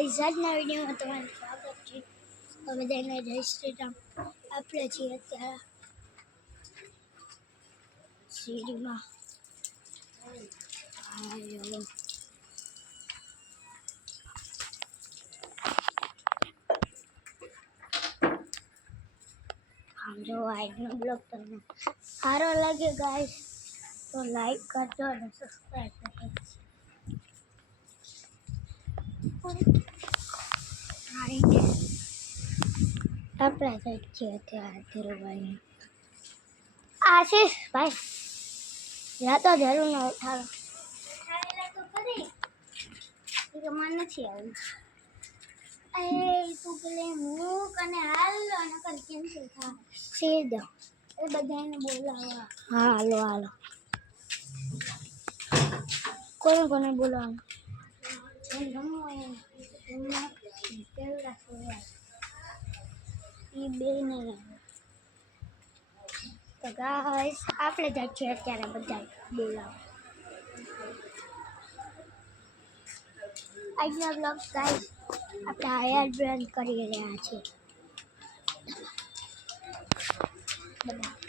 Guys આજના વિડીયોમાં તમારું સ્વાગત છે. તો બધાને જય શ્રી રામ. આપણે છીએ અત્યારે સીડીમાં. જો આજનો બ્લોગ તમને સારો લાગે ગાઈસ તો લાઈક કરજો અને સબસ્ક્રાઇબ કરજો. આપણે સાઈડ છે અત્યારે ધીરુભાઈ આશીષ ભાઈ યા તો જરૂર ન ઉઠાડો તો ખરી કે મને નથી આવ્યું. એ તું પેલે મૂક અને હાલ નકર કેન્સલ થાય શેર દો એ બધાને બોલાવવા. હા હાલો હાલો કોને કોને બોલાવવાનું તો ગાઈસ આપણે જ છે અત્યારે બધા બોલાવો. આજનો બ્લોગ ગાઈસ આપણે હેર બ્રેન્ડ કરી રહ્યા છીએ બધા.